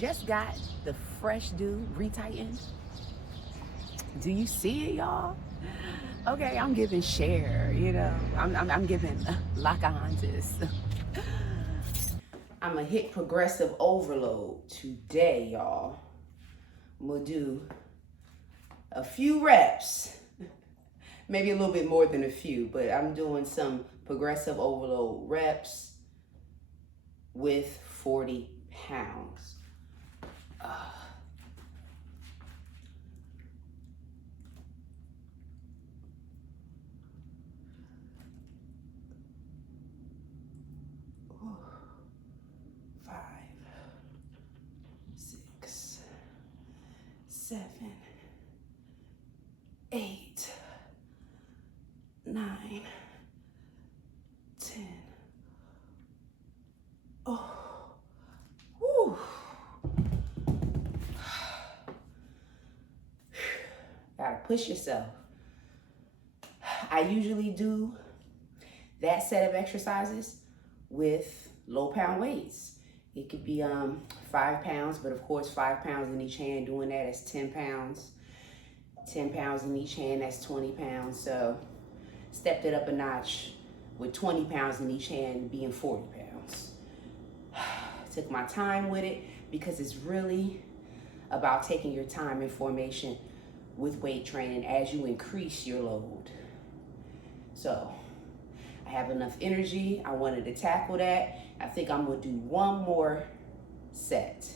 just got the fresh do retightened. Do you see it, y'all? Okay, I'm giving share, you know. I'm giving Loc Care. I'm gonna hit progressive overload today, y'all. I'm gonna do a few reps, maybe a little bit more than a few, but I'm doing some progressive overload reps with 40 pounds. 7, 8, 9, 10. Oh, whew. Gotta push yourself. I usually do that set of exercises with low pound weights. It could be 5 pounds, but of course 5 pounds in each hand, doing that is 10 pounds. 10 pounds in each hand, that's 20 pounds. So stepped it up a notch with 20 pounds in each hand being 40 pounds. Took my time with it because it's really about taking your time in formation with weight training as you increase your load. So I have enough energy. I wanted to tackle that. I think I'm gonna do one more set.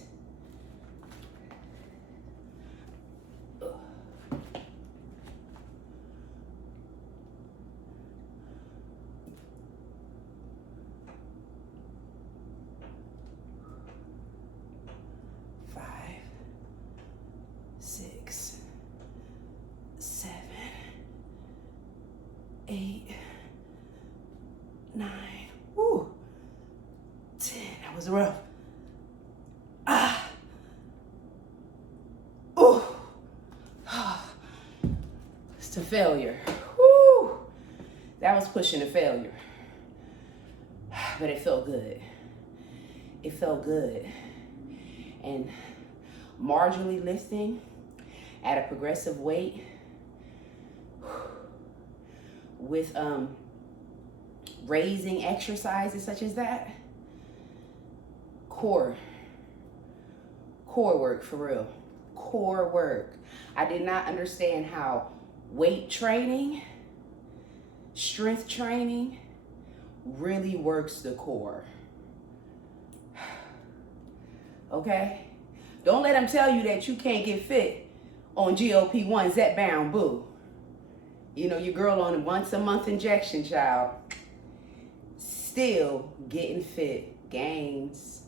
Five, 6, 7, 8, 9. Woo. 10. That was rough. It's to failure. Woo. That was pushing to failure. But it felt good. It felt good. And marginally lifting at a progressive weight with raising exercises such as that, core work, for real. Core work. I did not understand how weight training, strength training really works the core. Okay? Don't let them tell you that you can't get fit on GLP1 Zepbound, boo. You know, your girl on a once a month injection, child. Still getting fit. Gains.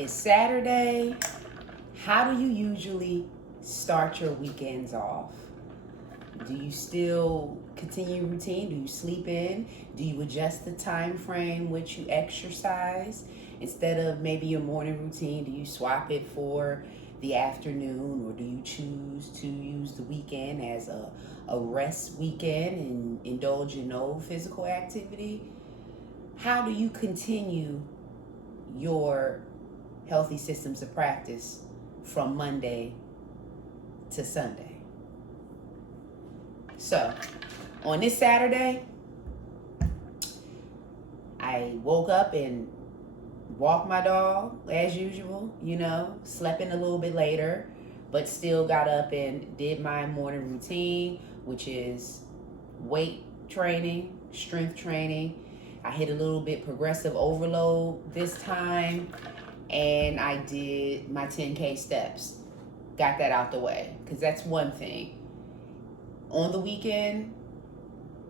It's Saturday. How do you usually start your weekends off? Do you still continue routine? Do you sleep in? Do you adjust the time frame which you exercise? Instead of maybe your morning routine, do you swap it for the afternoon, or do you choose to use the weekend as a rest weekend and indulge in no physical activity? How do you continue your healthy systems of practice from Monday to Sunday? So, on this Saturday, I woke up and walked my dog as usual, slept in a little bit later, but still got up and did my morning routine, which is weight training, strength training. I hit a little bit progressive overload this time, and I did my 10K steps. Got that out the way, because that's one thing. On the weekend,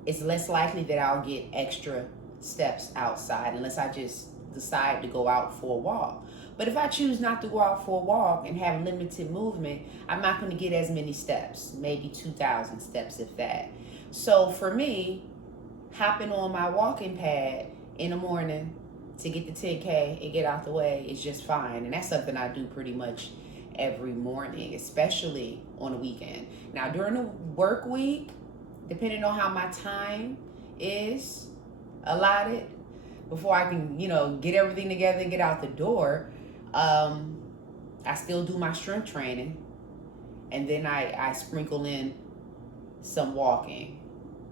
it's less likely that I'll get extra steps outside unless I just decide to go out for a walk. But if I choose not to go out for a walk and have limited movement, I'm not going to get as many steps, maybe 2,000 steps if that. So for me, hopping on my walking pad in the morning to get the 10K and get out the way is just fine. And that's something I do pretty much every morning, especially on the weekend. Now during the work week, depending on how my time is allotted before I can, get everything together and get out the door, I still do my strength training, and then I sprinkle in some walking.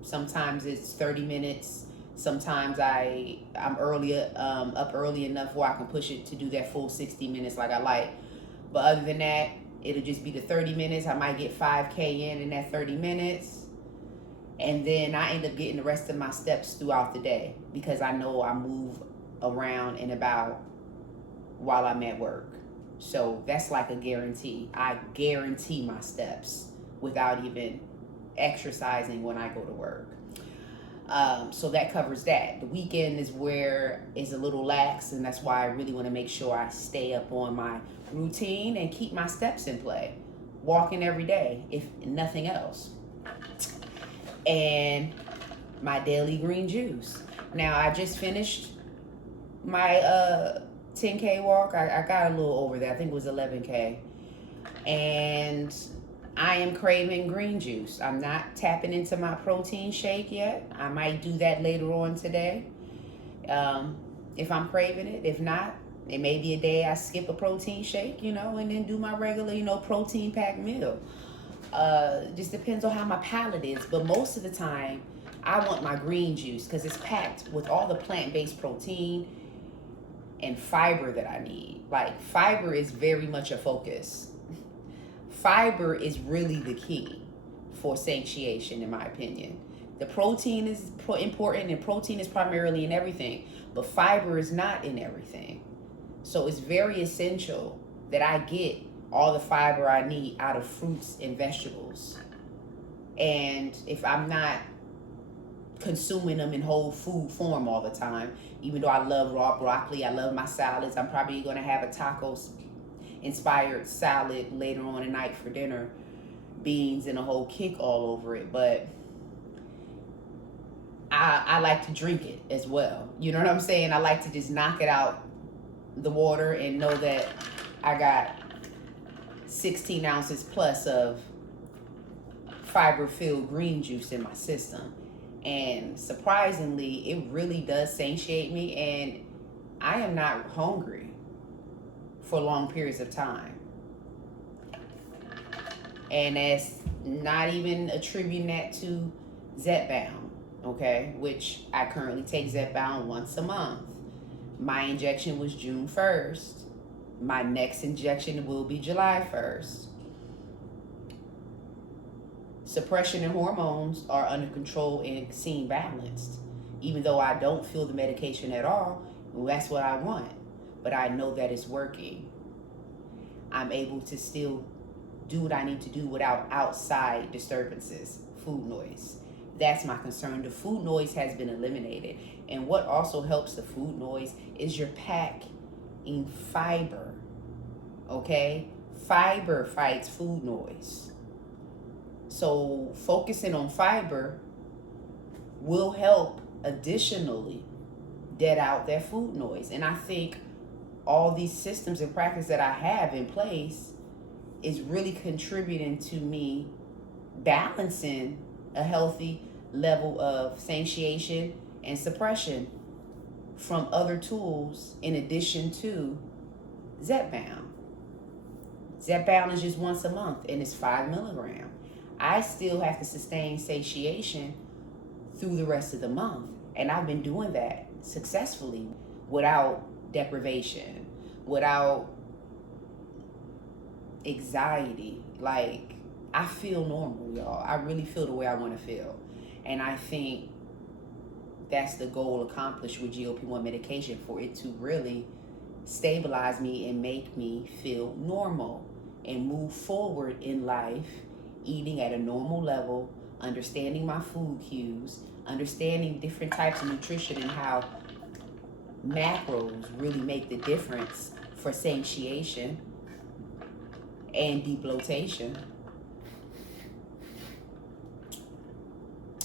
Sometimes it's 30 minutes. Sometimes I'm up early enough where I can push it to do that full 60 minutes like I like. But other than that, it'll just be the 30 minutes. I might get 5K in that 30 minutes. And then I end up getting the rest of my steps throughout the day, because I know I move around and about while I'm at work. So that's like a guarantee. I guarantee my steps without even exercising when I go to work. So that covers that. The weekend is where it's a little lax, and that's why I really want to make sure I stay up on my routine and keep my steps in play. Walking every day, if nothing else. And my daily green juice. Now, I just finished my 10K walk. I got a little over that. I think it was 11K. And I am craving green juice. I'm not tapping into my protein shake yet. I might do that later on today, if I'm craving it. If not, it may be a day I skip a protein shake, and then do my regular, protein packed meal. Just depends on how my palate is. But most of the time, I want my green juice because it's packed with all the plant-based protein and fiber that I need. Like, fiber is very much a focus. Fiber is really the key for satiation, in my opinion. The protein is important, and protein is primarily in everything, but fiber is not in everything. So it's very essential that I get all the fiber I need out of fruits and vegetables. And if I'm not consuming them in whole food form all the time, even though I love raw broccoli, I love my salads, I'm probably going to have a tacos inspired salad later on tonight for dinner, beans and a whole kick all over it. But I like to drink it as well. You know what I'm saying? I like to just knock it out the water and know that I got 16 ounces plus of fiber-filled green juice in my system. And surprisingly, it really does satiate me, and I am not hungry for long periods of time. And that's not even attributing that to Zepbound, okay? Which I currently take Zepbound once a month. My injection was June 1st. My next injection will be July 1st. Suppression and hormones are under control and seem balanced. Even though I don't feel the medication at all, well, that's what I want. But I know that it's working. I'm able to still do what I need to do without outside disturbances, food noise. That's my concern. The food noise has been eliminated. And what also helps the food noise is your pack in fiber, okay? Fiber fights food noise. So focusing on fiber will help additionally dead out that food noise. And I think all these systems and practice that I have in place is really contributing to me balancing a healthy level of satiation and suppression from other tools in addition to Zepbound. Zepbound is just once a month and it's 5 milligrams. I still have to sustain satiation through the rest of the month. And I've been doing that successfully without deprivation, without anxiety. Like, I feel normal, y'all. I really feel the way I want to feel. And I think that's the goal accomplished with GLP-1 medication, for it to really stabilize me and make me feel normal and move forward in life, eating at a normal level, understanding my food cues, understanding different types of nutrition and how macros really make the difference for satiation and debloatation.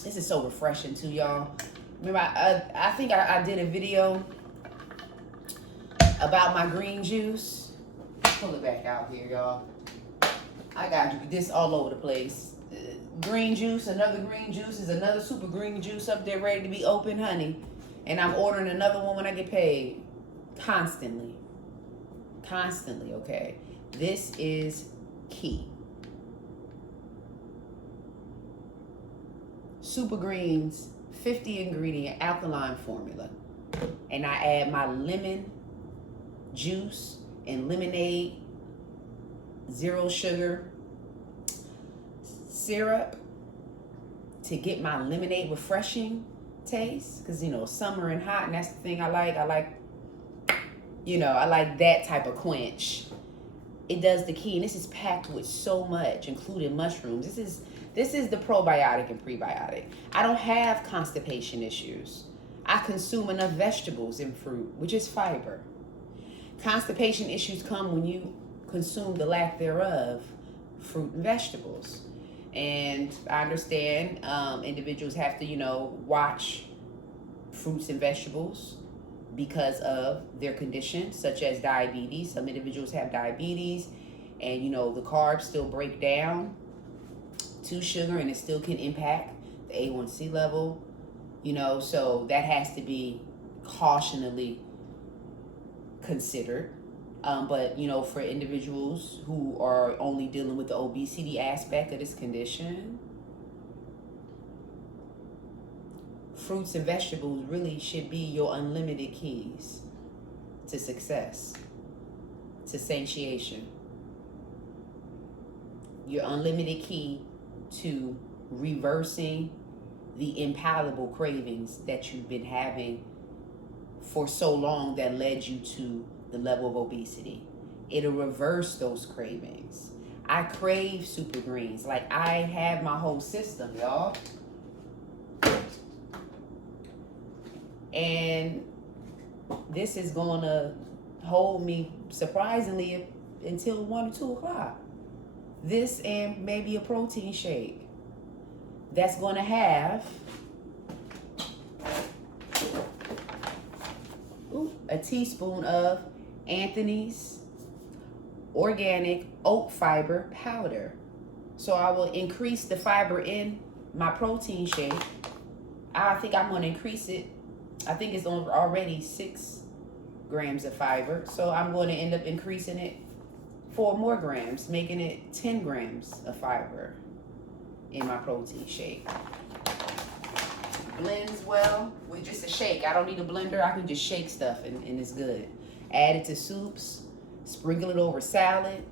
This is so refreshing too, y'all. Remember, I think I did a video about my green juice. Pull it back out here, y'all. I got this all over the place. Green juice, another green juice is another super green juice up there ready to be open, honey. And I'm ordering another one when I get paid. Constantly. Constantly, okay? This is key. Super Greens, 50 ingredient alkaline formula. And I add my lemon juice and lemonade, 0 sugar syrup to get my lemonade refreshing taste. Because, you know, summer and hot, and that's the thing I like. I like, you know, I like that type of quench. It does the key. And this is packed with so much, including mushrooms. This is the probiotic and prebiotic. I don't have constipation issues. I consume enough vegetables and fruit, which is fiber. Constipation issues come when you consume the lack thereof, fruit and vegetables. And I understand individuals have to, you know, watch fruits and vegetables because of their conditions, such as diabetes. Some individuals have diabetes, and, you know, the carbs still break down to sugar, and it still can impact the A1C level, you know, so that has to be cautionally considered. But, you know, for individuals who are only dealing with the obesity aspect of this condition, fruits and vegetables really should be your unlimited keys to success, to satiation. Your unlimited key to reversing the impalatable cravings that you've been having for so long that led you to the level of obesity. It'll reverse those cravings. I crave super greens. Like, I have my whole system, y'all. And this is gonna hold me, surprisingly, until 1 or 2 o'clock. This and maybe a protein shake that's going to have a teaspoon of Anthony's organic oat fiber powder. So I will increase the fiber in my protein shake. I think I'm going to increase it. I think it's already 6 grams of fiber. So I'm going to end up increasing it 4 more grams, making it 10 grams of fiber in my protein shake. Blends well with just a shake. I don't need a blender. I can just shake stuff and it's good. Add it to soups, sprinkle it over salad.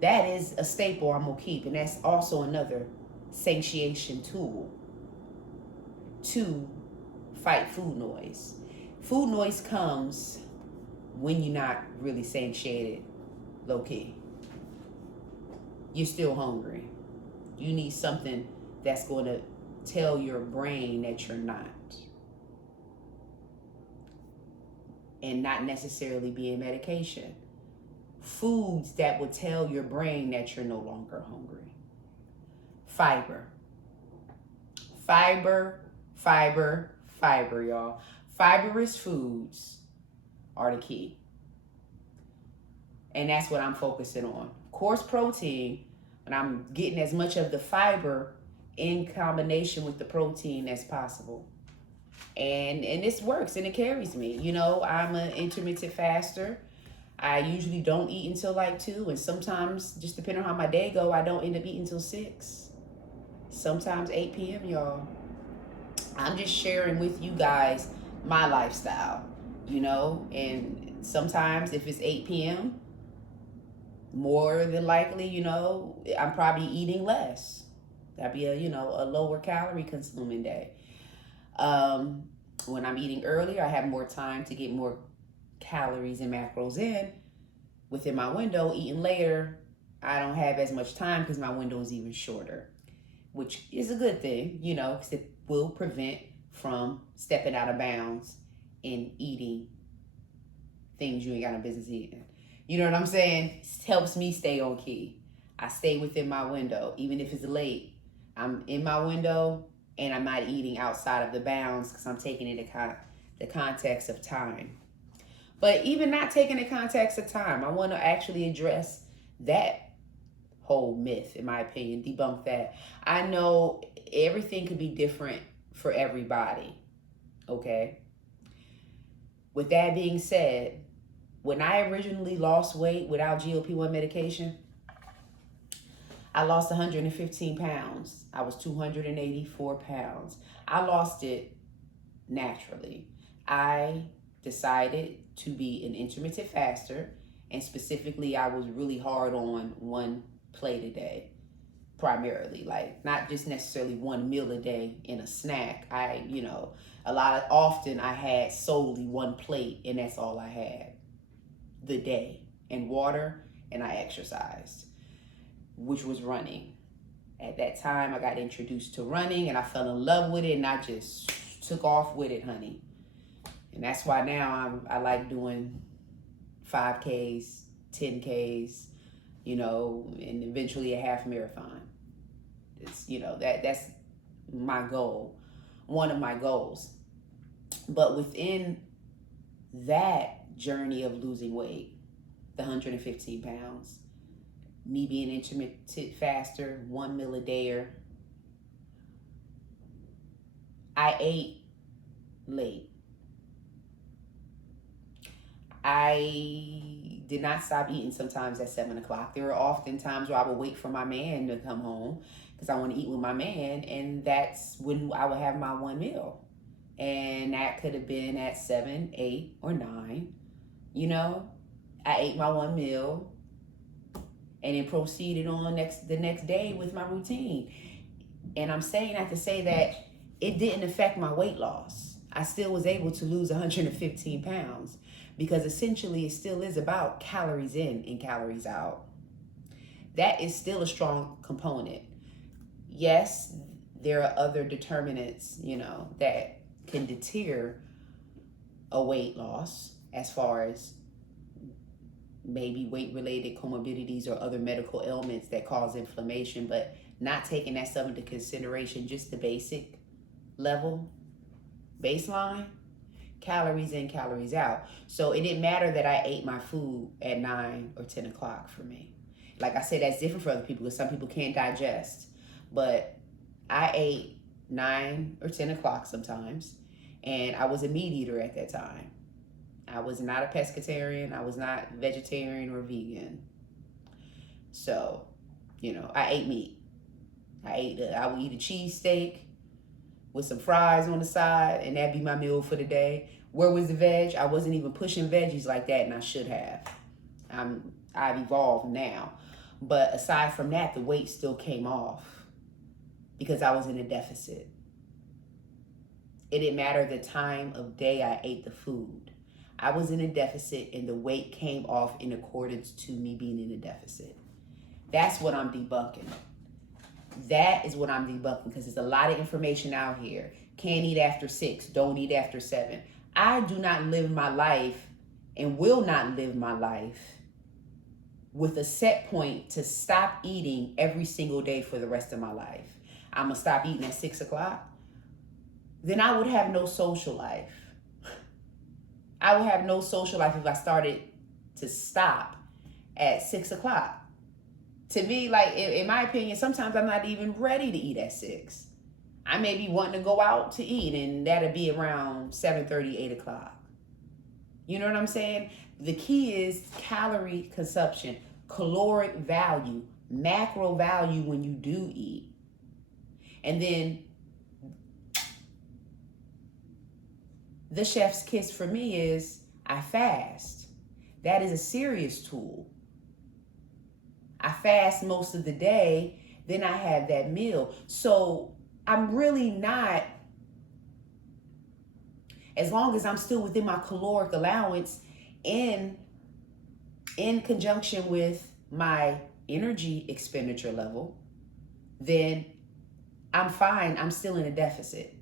That is a staple I'm gonna keep, and that's also another satiation tool to fight food noise. Food noise comes when you're not really satiated. Low key. You're still hungry. You need something that's going to tell your brain that you're not. and not necessarily being medication. Foods that will tell your brain that you're no longer hungry. Fiber. Fiber, fiber, fiber, y'all. Fibrous foods are the key. And that's what I'm focusing on. Coarse protein, and I'm getting as much of the fiber in combination with the protein as possible. And this works and it carries me. You know, I'm an intermittent faster. I usually don't eat until like 2, and sometimes, just depending on how my day go, I don't end up eating until 6. Sometimes 8 p.m., y'all. I'm just sharing with you guys my lifestyle, you know, and sometimes if it's 8 p.m., more than likely, you know, I'm probably eating less. That'd be a lower calorie consuming day. When I'm eating earlier, I have more time to get more calories and macros in within my window. Eating later, I don't have as much time because my window is even shorter, which is a good thing, you know, because it will prevent from stepping out of bounds and eating things you ain't got no business eating. You know what I'm saying? It helps me stay on key. I stay within my window. Even if it's late, I'm in my window and I'm not eating outside of the bounds because I'm taking into the context of time. But even not taking the context of time, I want to actually address that whole myth, in my opinion, debunk that. I know everything could be different for everybody, okay? With that being said, when I originally lost weight without GLP1 medication, I lost 115 pounds. I was 284 pounds. I lost it naturally. I decided to be an intermittent faster, and specifically I was really hard on one plate a day, primarily, like not just necessarily one meal a day and a snack. Often I had solely one plate and that's all I had the day, and water, and I exercised, which was running. At that time, I got introduced to running and I fell in love with it, and I just took off with it, honey. And that's why now I like doing 5Ks, 10Ks, you know, and eventually a half marathon. It's, you know, that's my goal, one of my goals. But within that journey of losing weight, the 115 pounds, me being intermittent faster, one meal a day, I ate late. I did not stop eating sometimes at 7 o'clock. There were often times where I would wait for my man to come home because I want to eat with my man, and that's when I would have my one meal. And that could have been at 7, 8, or 9. You know, I ate my one meal and then proceeded on the next day with my routine. And I'm saying that to say that it didn't affect my weight loss. I still was able to lose 115 pounds because essentially it still is about calories in and calories out. That is still a strong component. Yes, there are other determinants, you know, that can deter a weight loss, as far as maybe weight-related comorbidities or other medical ailments that cause inflammation, but not taking that stuff into consideration, just the basic level, baseline, calories in, calories out. So it didn't matter that I ate my food at 9 or 10 o'clock for me. Like I said, that's different for other people because some people can't digest. But I ate 9 or 10 o'clock sometimes, and I was a meat eater at that time. I was not a pescatarian. I was not vegetarian or vegan. So, you know, I ate meat. I would eat a cheesesteak with some fries on the side, and that'd be my meal for the day. Where was the veg? I wasn't even pushing veggies like that, and I should have. I've evolved now. But aside from that, the weight still came off because I was in a deficit. It didn't matter the time of day I ate the food. I was in a deficit and the weight came off in accordance to me being in a deficit. That's what I'm debunking. That is what I'm debunking because there's a lot of information out here. Can't eat after 6, don't eat after 7. I do not live my life and will not live my life with a set point to stop eating every single day for the rest of my life. I'm going to stop eating at 6 o'clock. Then I would have no social life. I would have no social life if I started to stop at 6 o'clock. To me, like, in my opinion, sometimes I'm not even ready to eat at 6. I may be wanting to go out to eat, and that'll be around 7:30, 8 o'clock. You know what I'm saying? The key is calorie consumption, caloric value, macro value when you do eat. And then the chef's kiss for me is I fast. That is a serious tool. I fast most of the day, then I have that meal. So I'm really not, as long as I'm still within my caloric allowance in conjunction with my energy expenditure level, then I'm fine. I'm still in a deficit.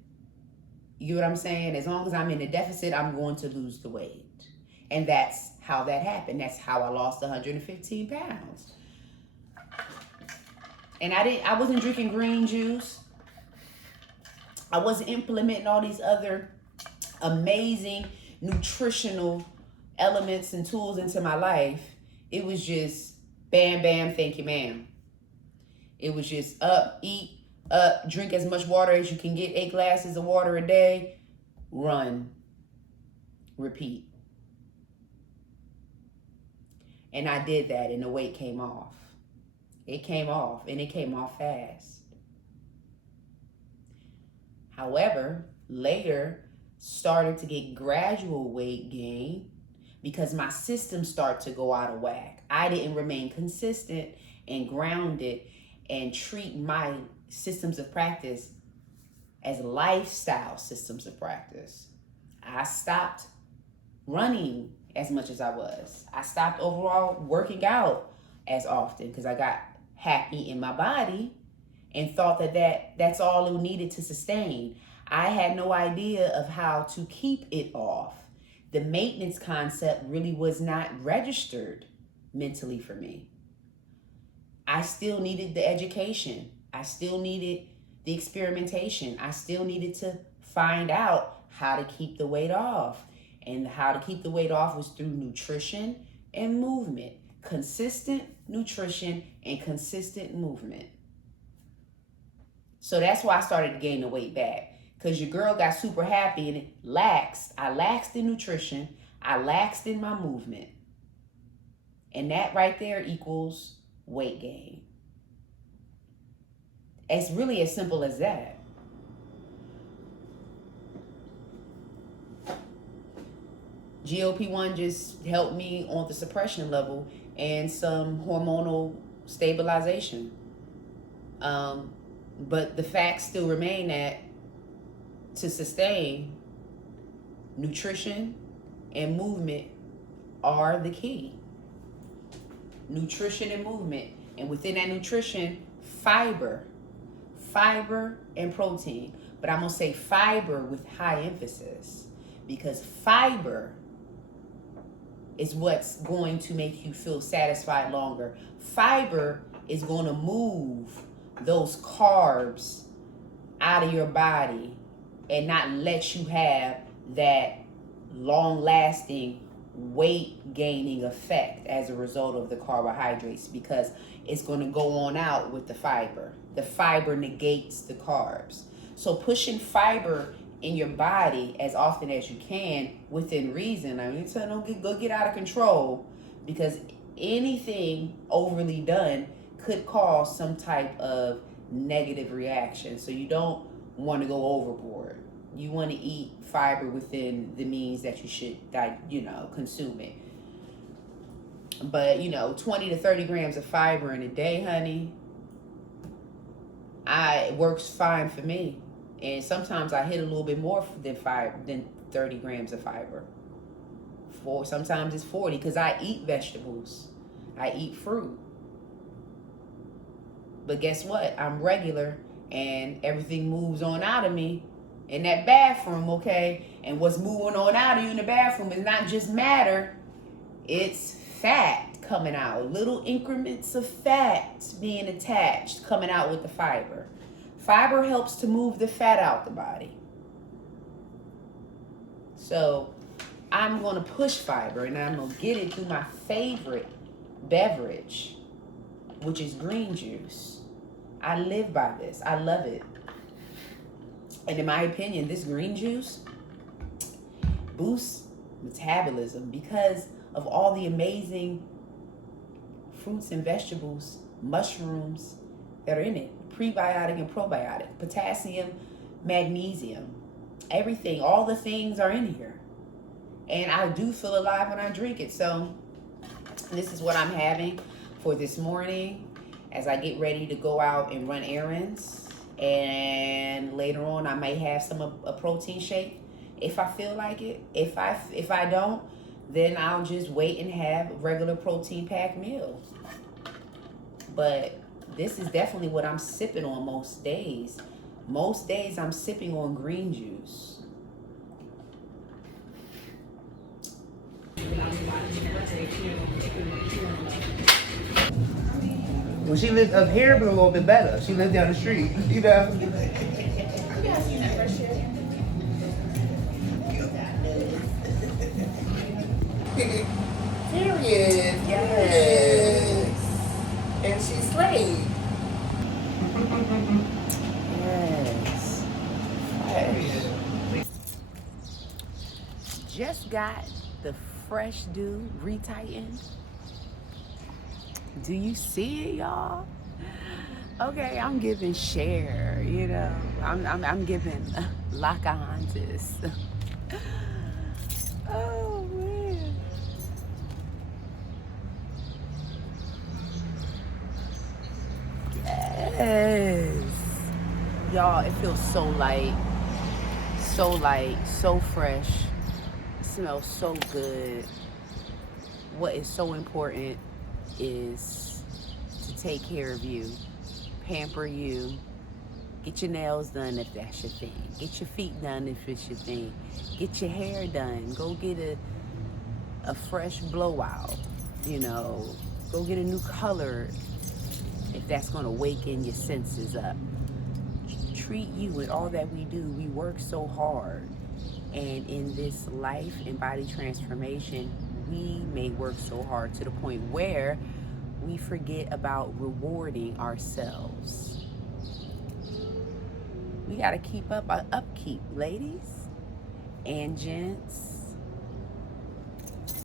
You know what I'm saying? As long as I'm in a deficit, I'm going to lose the weight. And that's how that happened. That's how I lost 115 pounds. And I wasn't drinking green juice. I wasn't implementing all these other amazing nutritional elements and tools into my life. It was just bam, bam, thank you, ma'am. It was just up, eat, up, drink as much water as you can get, 8 glasses of water a day, run, repeat. And I did that, and the weight came off. It came off, and it came off fast. However, later started to get gradual weight gain because my system started to go out of whack. I didn't remain consistent and grounded and treat my systems of practice as lifestyle systems of practice. I stopped running as much as I was. I stopped overall working out as often because I got happy in my body and thought that's all it needed to sustain. I had no idea of how to keep it off. The maintenance concept really was not registered mentally for me. I still needed the education. I still needed the experimentation. I still needed to find out how to keep the weight off. And how to keep the weight off was through nutrition and movement. Consistent nutrition and consistent movement. So that's why I started to gain the weight back. Because your girl got super happy and it laxed. I laxed in nutrition. I laxed in my movement. And that right there equals weight gain. It's really as simple as that. GLP1 just helped me on the suppression level and some hormonal stabilization. But the facts still remain that to sustain, nutrition and movement are the key. Nutrition and movement. And within that nutrition, fiber and protein. But I'm going to say fiber with high emphasis because fiber is what's going to make you feel satisfied longer. Fiber is going to move those carbs out of your body and not let you have that long-lasting weight gaining effect as a result of the carbohydrates because it's going to go on out with the fiber. The fiber negates the carbs. So pushing fiber in your body as often as you can within reason. I mean, so don't go get out of control because anything overly done could cause some type of negative reaction. So you don't want to go overboard. You want to eat fiber within the means that you should, consume it. But, 20 to 30 grams of fiber in a day, honey, it works fine for me. And sometimes I hit a little bit more than 30 grams of fiber. Sometimes it's 40 because I eat vegetables. I eat fruit. But guess what? I'm regular and everything moves on out of me in that bathroom, okay? And what's moving on out of you in the bathroom is not just matter. It's fat coming out, little increments of fat being attached, coming out with the fiber. Fiber helps to move the fat out the body. So I'm going to push fiber, and I'm going to get it through my favorite beverage, which is green juice. I live by this. I love it. And in my opinion, this green juice boosts metabolism because of all the amazing fruits and vegetables, mushrooms that are in it. Prebiotic and probiotic, potassium, magnesium, everything, all the things are in here. And I do feel alive when I drink it. So this is what I'm having for this morning as I get ready to go out and run errands. And later on, I may have a protein shake if I feel like it. If I don't, then I'll just wait and have regular protein packed meals. But this is definitely what I'm sipping on most days. Most days I'm sipping on green juice. When she lived up here, but a little bit better. She lived down the street, you know. Period. Yes. And she slayed. Yes. Fresh. Just got the fresh dew retightened. Do you see it, y'all? Okay, I'm giving share, you know. I'm giving Loc Care. Oh man. Yes. Y'all, it feels so light, so fresh. It smells so good. What is so important is to take care of you, pamper you, get your nails done if that's your thing, get your feet done if it's your thing, get your hair done, go get a fresh blowout, you know, go get a new color if that's going to waken your senses up. Treat you with all that we do. We work so hard, and in this life and body transformation, we may work so hard to the point where we forget about rewarding ourselves. We got to keep up our upkeep, ladies and gents.